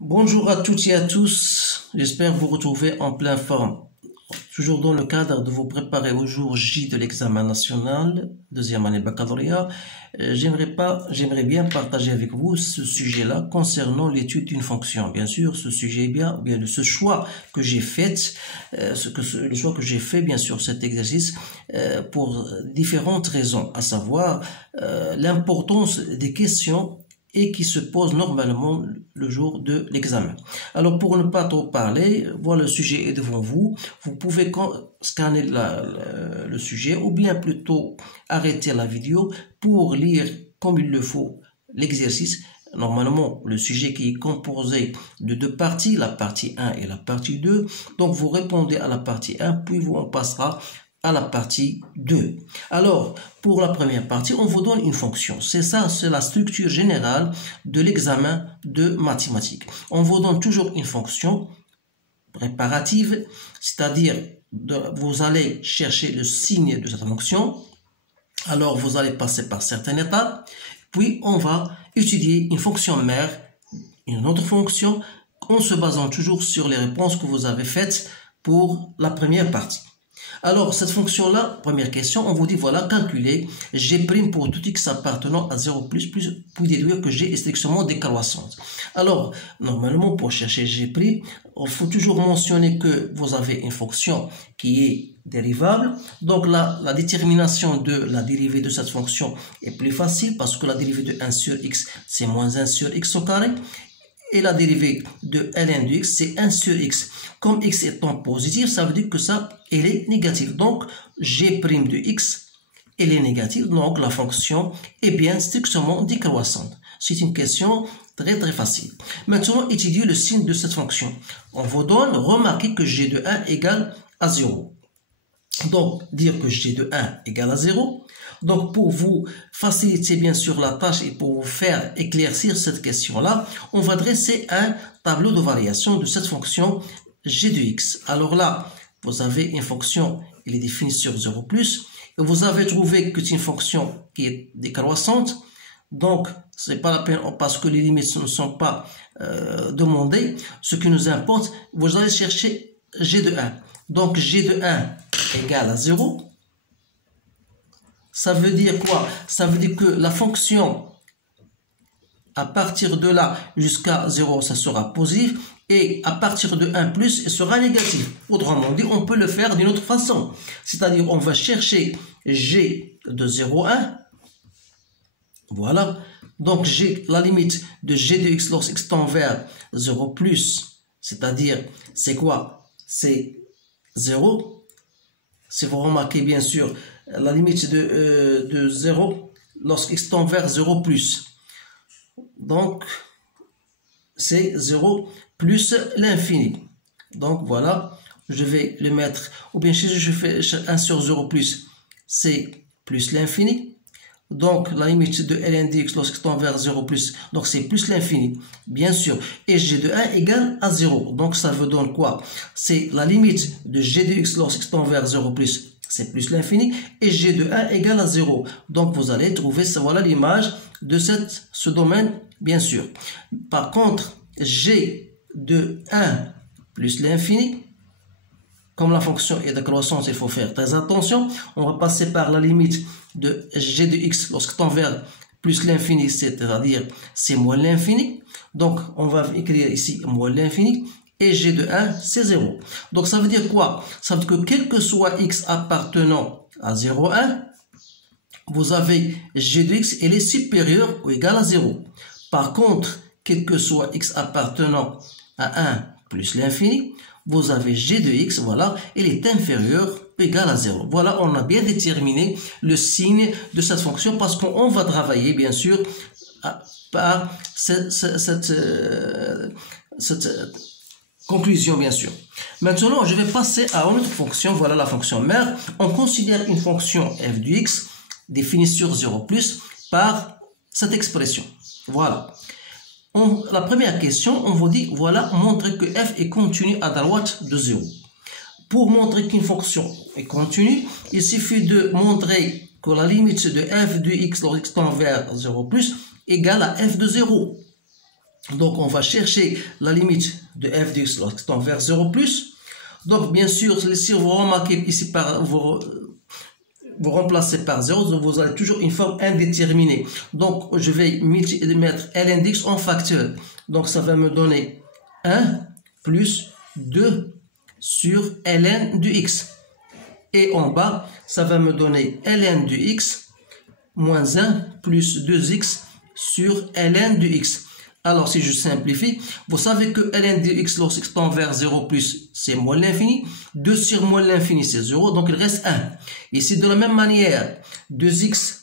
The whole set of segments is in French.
Bonjour à toutes et à tous, j'espère vous retrouver en pleine forme. Toujours dans le cadre de vous préparer au jour J de l'examen national, deuxième année baccalauréat, j'aimerais bien partager avec vous ce sujet-là concernant l'étude d'une fonction. Bien sûr, ce sujet bien ce choix que j'ai fait, le choix que j'ai fait, bien sûr, cet exercice, pour différentes raisons, à savoir l'importance des questions et qui se pose normalement le jour de l'examen. Alors pour ne pas trop parler, voilà, le sujet est devant vous. Vous pouvez scanner le sujet ou bien plutôt arrêter la vidéo pour lire comme il le faut l'exercice. Normalement, le sujet qui est composé de deux parties, la partie 1 et la partie 2. Donc vous répondez à la partie 1, puis on passera à la partie 2. Alors, pour la première partie, on vous donne une fonction. C'est ça, c'est la structure générale de l'examen de mathématiques. On vous donne toujours une fonction préparative, c'est-à-dire vous allez chercher le signe de cette fonction. Alors, vous allez passer par certaines étapes, puis on va étudier une fonction mère, une autre fonction, en se basant toujours sur les réponses que vous avez faites pour la première partie. Alors, cette fonction-là, première question, on vous dit, voilà, calculer G' pour tout x appartenant à 0 puis déduire que G est strictement décroissante. Alors, normalement, pour chercher G', il faut toujours mentionner que vous avez une fonction qui est dérivable. Donc, la détermination de la dérivée de cette fonction est plus facile parce que la dérivée de 1 sur x, c'est moins 1 sur x au carré. Et la dérivée de ln de x, c'est 1 sur x. Comme x étant positif, ça veut dire que ça, elle est négative. Donc, g' de x, elle est négative. Donc, la fonction est bien strictement décroissante. C'est une question très très facile. Maintenant, étudiez le signe de cette fonction. On vous donne, remarquez que g de 1 égale à 0. Donc, dire que g de 1 égale à 0. Donc, pour vous faciliter bien sûr la tâche et pour vous faire éclaircir cette question-là, on va dresser un tableau de variation de cette fonction g de x. Alors là, vous avez une fonction, elle est définie sur 0+, et vous avez trouvé que c'est une fonction qui est décroissante. Donc, ce n'est pas la peine parce que les limites ne sont pas demandées. Ce qui nous importe, vous allez chercher g de 1. Donc, g de 1 égale à 0. Ça veut dire quoi? Ça veut dire que la fonction, à partir de là jusqu'à 0, ça sera positif. Et à partir de 1+, elle sera négative. Autrement dit, on peut le faire d'une autre façon. C'est-à-dire, on va chercher g de 0,1. Voilà. Donc, la limite de g de x lorsque x tend vers 0+, c'est-à-dire, c'est quoi? C'est 0. Si vous remarquez bien sûr, la limite de 0 lorsque x tend vers 0+. Donc, c'est 0 plus l'infini. Donc, voilà, je vais le mettre, ou bien si je fais 1 sur 0+, c'est plus l'infini. Donc, la limite de ln de x lorsque x tend vers 0+, donc c'est plus l'infini, bien sûr. Et g de 1 égale à 0. Donc, ça veut dire quoi? C'est la limite de g de x lorsque x tend vers 0+, c'est plus l'infini. Et g de 1 égale à 0. Donc, vous allez trouver, voilà l'image de ce domaine, bien sûr. Par contre, g de 1 plus l'infini, comme la fonction est de croissance, il faut faire très attention. On va passer par la limite de g de x lorsque tend vers plus l'infini, c'est-à-dire c'est moins l'infini. Donc, on va écrire ici moins l'infini. Et g de 1, c'est 0. Donc, ça veut dire quoi? Ça veut dire que quel que soit x appartenant à 0,1, vous avez g de x, elle est supérieure ou égale à 0. Par contre, quel que soit x appartenant à 1 plus l'infini, vous avez g de x, voilà, elle est inférieure ou égale à 0. Voilà, on a bien déterminé le signe de cette fonction parce qu'on va travailler, bien sûr, par cette conclusion, bien sûr. Maintenant, je vais passer à une autre fonction, voilà la fonction mère. On considère une fonction f de x définie sur 0+, par cette expression. Voilà. La première question, on vous dit, voilà, montrer que f est continu à droite de 0. Pour montrer qu'une fonction est continue, il suffit de montrer que la limite de f de x lorsque x tend vers 0+, égale à f de 0. Donc, on va chercher la limite de f de x lorsqu'il tend vers 0 plus. Donc, bien sûr, si vous remarquez ici, vous remplacez par 0, vous avez toujours une forme indéterminée. Donc, je vais mettre ln de x en facteur. Donc, ça va me donner 1 plus 2 sur ln de x. Et en bas, ça va me donner ln de x moins 1 plus 2x sur ln de x. Alors, si je simplifie, vous savez que ln de x lorsqu'il tend vers 0 plus, c'est moins l'infini. 2 sur moins l'infini, c'est 0. Donc, il reste 1. Ici, de la même manière, 2x,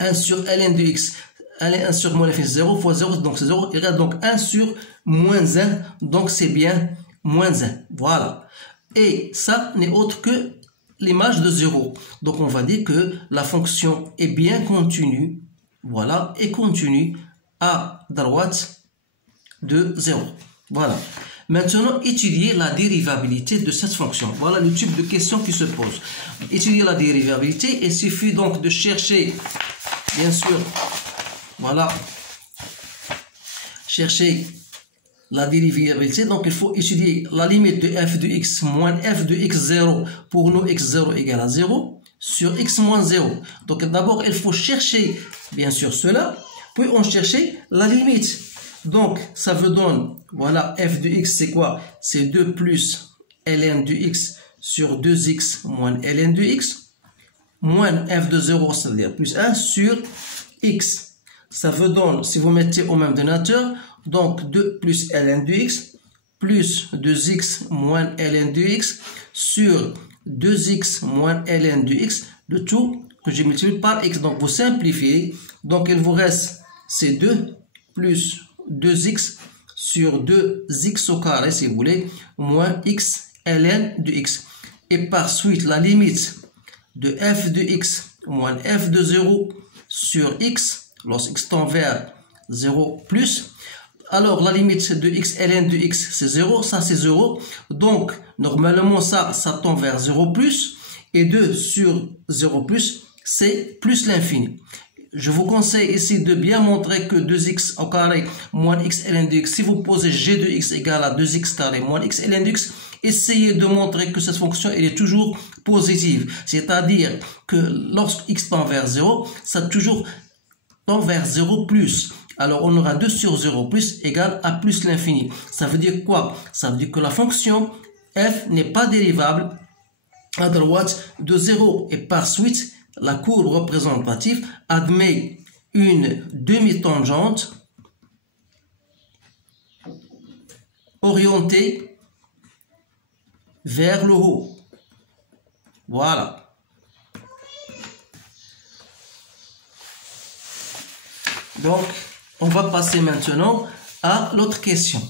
1 sur ln de x, 1 sur moins l'infini, 0 fois 0, donc c'est 0. Il reste donc 1 sur moins 1. Donc, c'est bien moins 1. Voilà. Et ça n'est autre que l'image de 0. Donc, on va dire que la fonction est bien continue. Voilà, et continue à droite de 0. Voilà. Maintenant, étudier la dérivabilité de cette fonction. Voilà le type de question qui se pose. Étudier la dérivabilité, il suffit donc de chercher, bien sûr, voilà, chercher la dérivabilité. Donc, il faut étudier la limite de f de x moins f de x0 pour nous x0 égale à 0 sur x moins 0. Donc, d'abord, il faut chercher, bien sûr, cela. Puis on chercher la limite. Donc, ça veut donner, voilà, f de x, c'est quoi? C'est 2 plus ln de x sur 2x moins ln de x, moins f de 0, c'est-à-dire plus 1 sur x. Ça veut donner, si vous mettez au même dénominateur, donc 2 plus ln de x, plus 2x moins ln de x, sur 2x moins ln de x, le tout que j'ai multiplié par x. Donc, vous simplifiez. Donc, il vous reste c'est 2 plus 2x sur 2x au carré, si vous voulez, moins x ln de x. Et par suite, la limite de f de x moins f de 0 sur x, lorsqu'x tend vers 0 plus. Alors, la limite de x ln de x, c'est 0, ça c'est 0. Donc, normalement, ça tend vers 0 plus. Et 2 sur 0 plus, c'est plus l'infini. Je vous conseille ici de bien montrer que 2x au carré moins x ln de x, si vous posez g de x égale à 2x carré moins x ln de x, essayez de montrer que cette fonction elle est toujours positive. C'est-à-dire que lorsque x tend vers 0, ça toujours tend vers 0 plus. Alors on aura 2 sur 0 plus égale à plus l'infini. Ça veut dire quoi? Ça veut dire que la fonction f n'est pas dérivable à droite de 0. Et par suite, la courbe représentative admet une demi-tangente orientée vers le haut. Voilà. Donc, on va passer maintenant à l'autre question.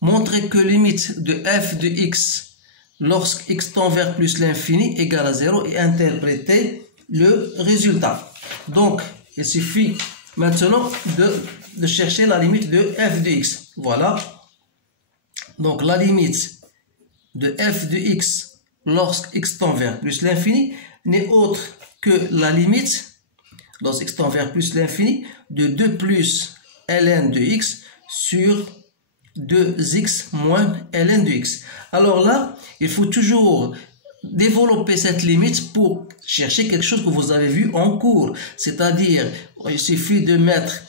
Montrer que limite de f de x lorsque x tend vers plus l'infini égale à 0 et interpréter le résultat. Donc, il suffit maintenant de chercher la limite de f de x. Voilà. Donc, la limite de f de x lorsque x tend vers plus l'infini n'est autre que la limite, lorsque x tend vers plus l'infini, de 2 plus ln de x sur 2x moins ln de x. Alors là, il faut toujours développer cette limite pour chercher quelque chose que vous avez vu en cours. C'est-à-dire, il suffit de mettre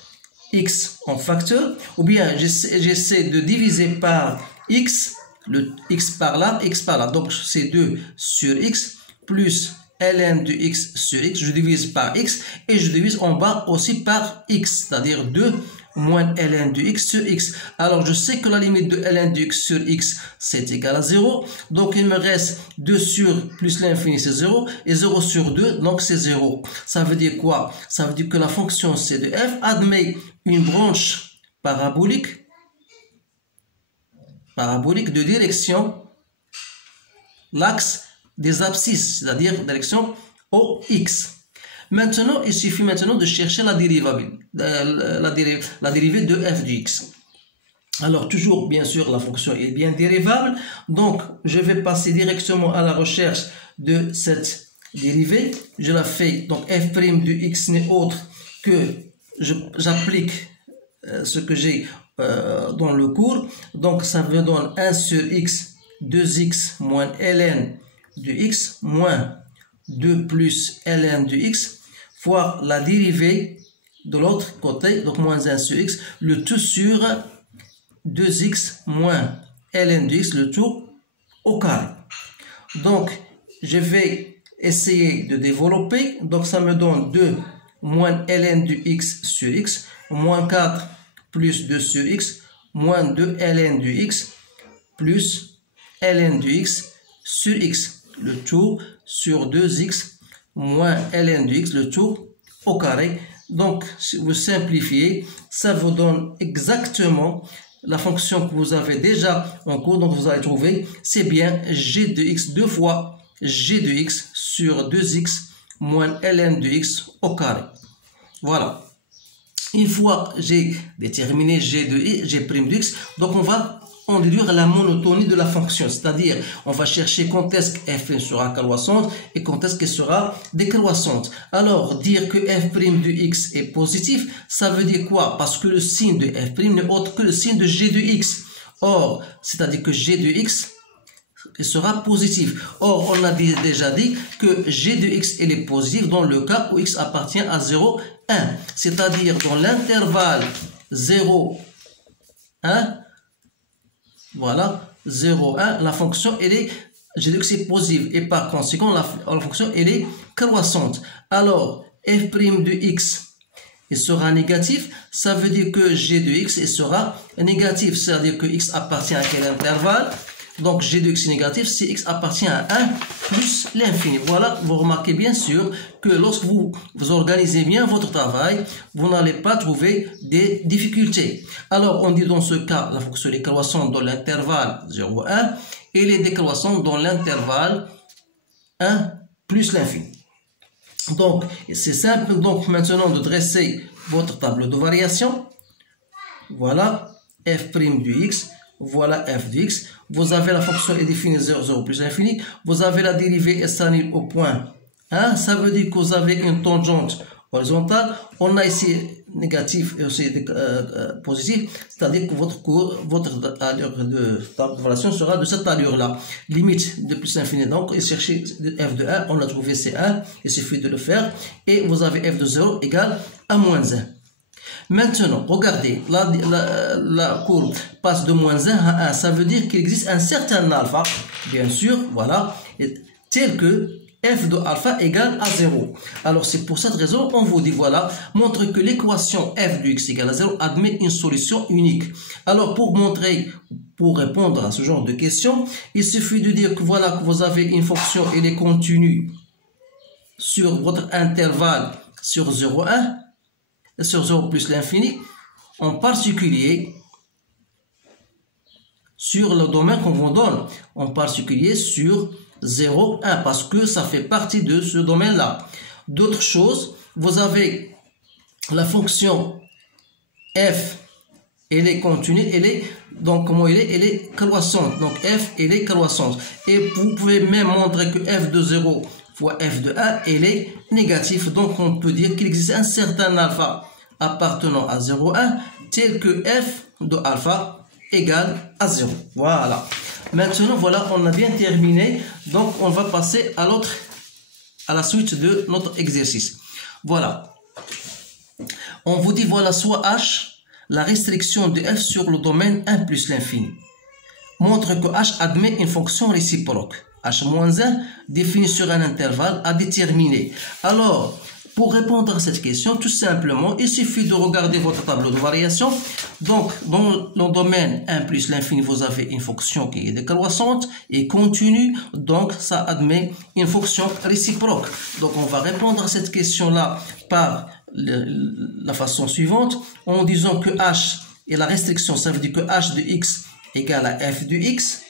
x en facteur, ou bien j'essaie de diviser par x, le x par là, x par là. Donc, c'est 2 sur x plus ln de x sur x. Je divise par x et je divise en bas aussi par x, c'est-à-dire 2 moins ln de x sur x. Alors, je sais que la limite de ln de x sur x, c'est égal à 0. Donc, il me reste 2 sur plus l'infini, c'est 0. Et 0 sur 2, donc c'est 0. Ça veut dire quoi? Ça veut dire que la fonction c de f admet une branche parabolique de direction l'axe des abscisses, c'est-à-dire direction OX. Maintenant, il suffit maintenant de chercher la dérivée de f de x. Alors, toujours, bien sûr, la fonction est bien dérivable. Donc, je vais passer directement à la recherche de cette dérivée. Je la fais. Donc, f' de x n'est autre que j'applique ce que j'ai dans le cours. Donc ça me donne 1 sur x, 2x moins ln de x moins 2 plus ln de x fois la dérivée de l'autre côté, donc moins 1 sur x, le tout sur 2x moins ln de x, le tout au carré. Donc je vais essayer de développer, donc ça me donne 2 moins ln de x sur x, moins 4 plus 2 sur x, moins 2 ln de x, plus ln de x sur x, le tout sur 2x, moins ln de x, le tout au carré. Donc, si vous simplifiez, ça vous donne exactement la fonction que vous avez déjà en cours. Donc, vous allez trouver, c'est bien g de x 2 fois g de x sur 2x moins ln de x au carré. Voilà. Une fois que j'ai déterminé g prime de x, donc on va en déduire la monotonie de la fonction, c'est-à-dire on va chercher quand est-ce que f sera croissante et quand est-ce qu'elle sera décroissante. Alors dire que f' de x est positif, ça veut dire quoi? Parce que le signe de f' n'est autre que le signe de g de x. Or, c'est-à-dire que g de x sera positif. Or, on a déjà dit que g de x elle est positive dans le cas où x appartient à 0, 1. C'est-à-dire dans l'intervalle 0, 1, voilà, 0, 1, la fonction, elle est, j'ai dit que c'est positive, et par conséquent, la fonction, elle est croissante. Alors, f' de x, il sera négatif, ça veut dire que g de x, il sera négatif, c'est-à-dire que x appartient à quel intervalle? Donc, g de x est négatif si x appartient à 1 plus l'infini. Voilà, vous remarquez bien sûr que lorsque vous organisez bien votre travail, vous n'allez pas trouver des difficultés. Alors, on dit dans ce cas, la fonction est croissante dans l'intervalle 0, 1 et elle est décroissante dans l'intervalle 1 plus l'infini. Donc, c'est simple donc maintenant de dresser votre tableau de variation. Voilà, f' de x. Voilà f de x. Vous avez la fonction est définie 0, 0 plus l'infini. Vous avez la dérivée est annule au point 1. Ça veut dire que vous avez une tangente horizontale. On a ici négatif et aussi positif. C'est-à-dire que votre allure de table de variation sera de cette allure-là. Limite de plus l'infini. Donc, et chercher f de 1. On a trouvé C1. Il suffit de le faire. Et vous avez f de 0 égale à moins 1. Maintenant, regardez, la courbe passe de moins 1 à 1. Ça veut dire qu'il existe un certain alpha, bien sûr, voilà, tel que f de alpha égale à 0. Alors, c'est pour cette raison qu'on vous dit, voilà, montre que l'équation f de x égale à 0 admet une solution unique. Alors, pour répondre à ce genre de questions, il suffit de dire que voilà, que vous avez une fonction, elle est continue sur votre intervalle sur 0, 1. Sur 0 plus l'infini, en particulier sur le domaine qu'on vous donne, en particulier sur 0, 1, parce que ça fait partie de ce domaine-là. D'autres choses, vous avez la fonction f, elle est continue, donc comment elle est croissante. Donc f, elle est croissante. Et vous pouvez même montrer que f de 0 fois f de 1, elle est négative. Donc on peut dire qu'il existe un certain alpha appartenant à 0, 1, tel que f de alpha égale à 0. Voilà. Maintenant, voilà, on a bien terminé. Donc, on va passer à la suite de notre exercice. Voilà. On vous dit, voilà, soit h, la restriction de f sur le domaine 1 plus l'infini, montre que h admet une fonction réciproque. h-1 définie sur un intervalle à déterminer. Alors, pour répondre à cette question, tout simplement, il suffit de regarder votre tableau de variation. Donc, dans le domaine 1 plus l'infini, vous avez une fonction qui est décroissante et continue. Donc, ça admet une fonction réciproque. Donc, on va répondre à cette question-là par la façon suivante, en disant que h est la restriction, ça veut dire que h de x égale à f de x,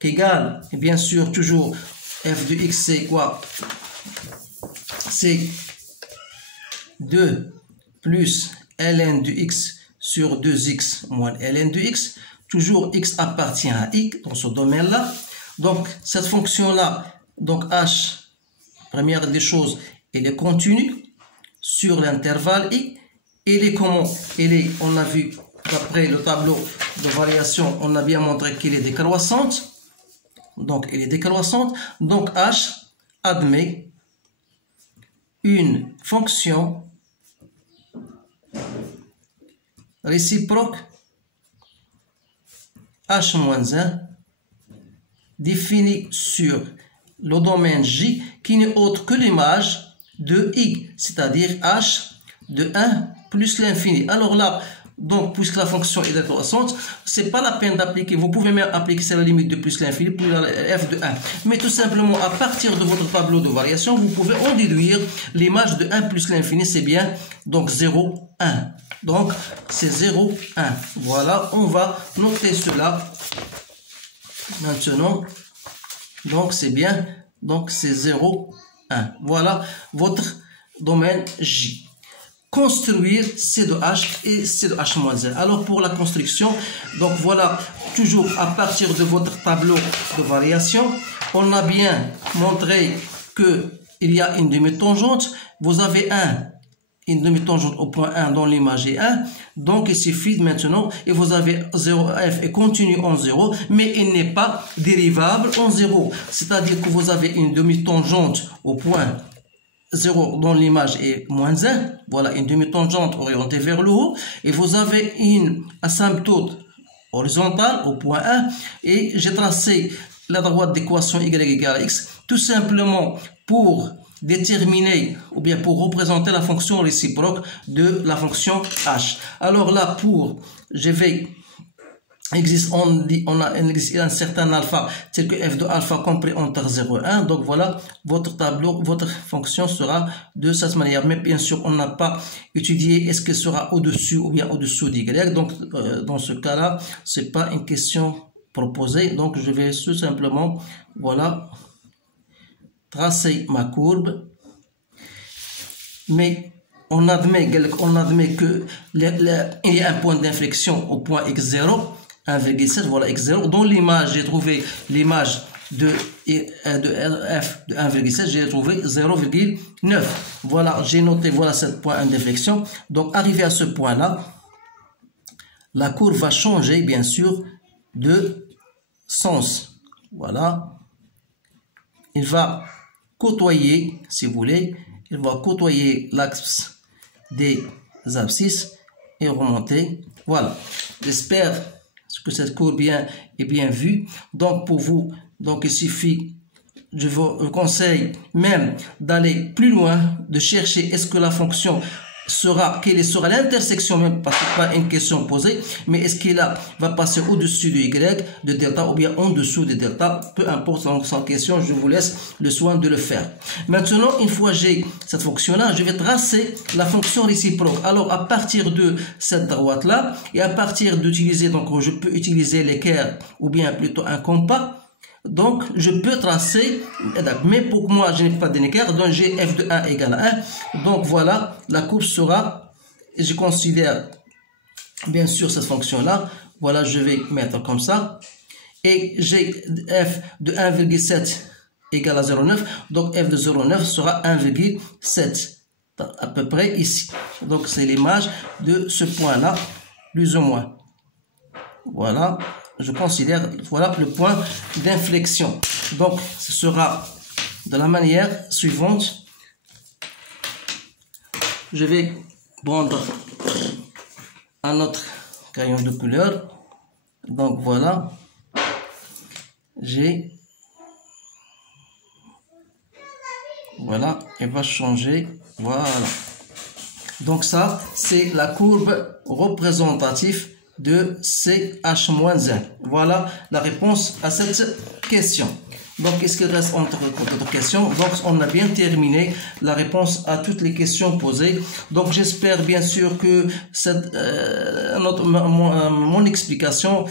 qui égale, et bien sûr, toujours f de x, c'est quoi? C'est 2 plus ln de x sur 2x moins ln de x. Toujours x appartient à x dans ce domaine-là. Donc, cette fonction-là, donc h, première des choses, elle est continue sur l'intervalle i. il est comment? On a vu, d'après le tableau de variation, on a bien montré qu'il est décroissante. Donc, il est décroissante. Donc, H admet une fonction réciproque H-1 définie sur le domaine J qui n'est autre que l'image de I, c'est-à-dire H de 1 plus l'infini. Alors là, donc, puisque la fonction est décroissante, c'est pas la peine d'appliquer. Vous pouvez même appliquer, c'est la limite de plus l'infini, plus la f de 1. Mais tout simplement, à partir de votre tableau de variation, vous pouvez en déduire l'image de 1 plus l'infini, c'est bien, donc 0, 1. Donc, c'est 0, 1. Voilà, on va noter cela maintenant. Donc, c'est bien, donc c'est 0, 1. Voilà votre domaine J. Construire C de H et C de H-1. Alors pour la construction, donc voilà, toujours à partir de votre tableau de variation, on a bien montré qu'il y a une demi-tangente. Vous avez une demi-tangente au point 1 dont l'image est 1. Donc il suffit maintenant, et vous avez 0f est continu en 0, mais il n'est pas dérivable en 0. C'est-à-dire que vous avez une demi-tangente au point 0 dont l'image est moins 1, voilà une demi-tangente orientée vers le haut, et vous avez une asymptote horizontale au point 1, et j'ai tracé la droite d'équation y égale à x, tout simplement pour déterminer, ou bien pour représenter la fonction réciproque de la fonction h. Alors là, existe un certain alpha tel que f de alpha compris entre 0 et 1. Donc voilà, votre tableau, votre fonction sera de cette manière. Mais bien sûr, on n'a pas étudié est-ce qu'elle sera au-dessus ou bien au-dessous d'y. Donc dans ce cas-là, c'est pas une question proposée. Donc je vais tout simplement, voilà, tracer ma courbe. Mais on admet que il y a un point d'inflexion au point x0. 1,7, voilà x0. Dans l'image, j'ai trouvé l'image de f de 1,7, j'ai trouvé 0,9. Voilà, j'ai noté, voilà ce point d'inflexion. Donc, arrivé à ce point-là, la courbe va changer, bien sûr, de sens. Voilà. Il va côtoyer, si vous voulez, il va côtoyer l'axe des abscisses et remonter. Voilà. J'espère que cette courbe est bien vue. Donc pour vous, donc il suffit, je vous conseille même d'aller plus loin, de chercher est-ce que la fonction quelle sera l'intersection, même parce que ce n'est pas une question posée, mais est-ce qu'il va passer au-dessus de y, de delta, ou bien en dessous de delta, peu importe, donc sans question, je vous laisse le soin de le faire. Maintenant, une fois j'ai cette fonction-là, je vais tracer la fonction réciproque. Alors, à partir de cette droite-là, et à partir d'utiliser, donc je peux utiliser l'équerre, ou bien plutôt un compas. Donc, je peux tracer, mais pour moi, je n'ai pas d'équerre, donc j'ai f de 1 égale à 1. Donc, voilà, la courbe sera, et je considère bien sûr cette fonction-là. Voilà, je vais mettre comme ça. Et j'ai f de 1,7 égale à 0,9. Donc, f de 0,9 sera 1,7, à peu près ici. Donc, c'est l'image de ce point-là, plus ou moins. Voilà. Je considère, voilà le point d'inflexion. Donc, ce sera de la manière suivante. Je vais prendre un autre crayon de couleur. Donc, voilà. Voilà, elle va changer. Voilà. Donc, ça, c'est la courbe représentative de CH-1. Voilà la réponse à cette question. Donc, qu'est-ce qu'il reste entre d'autres questions? Donc, on a bien terminé la réponse à toutes les questions posées. Donc, j'espère bien sûr que mon explication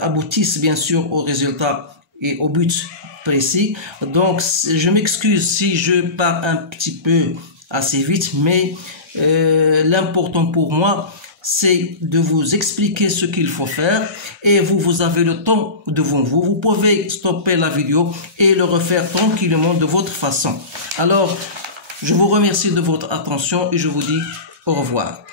aboutisse bien sûr au résultat et au but précis. Donc, je m'excuse si je pars un petit peu assez vite, mais l'important pour moi, c'est de vous expliquer ce qu'il faut faire, et vous avez le temps devant vous. Vous pouvez stopper la vidéo et le refaire tranquillement de votre façon. Alors, je vous remercie de votre attention et je vous dis au revoir.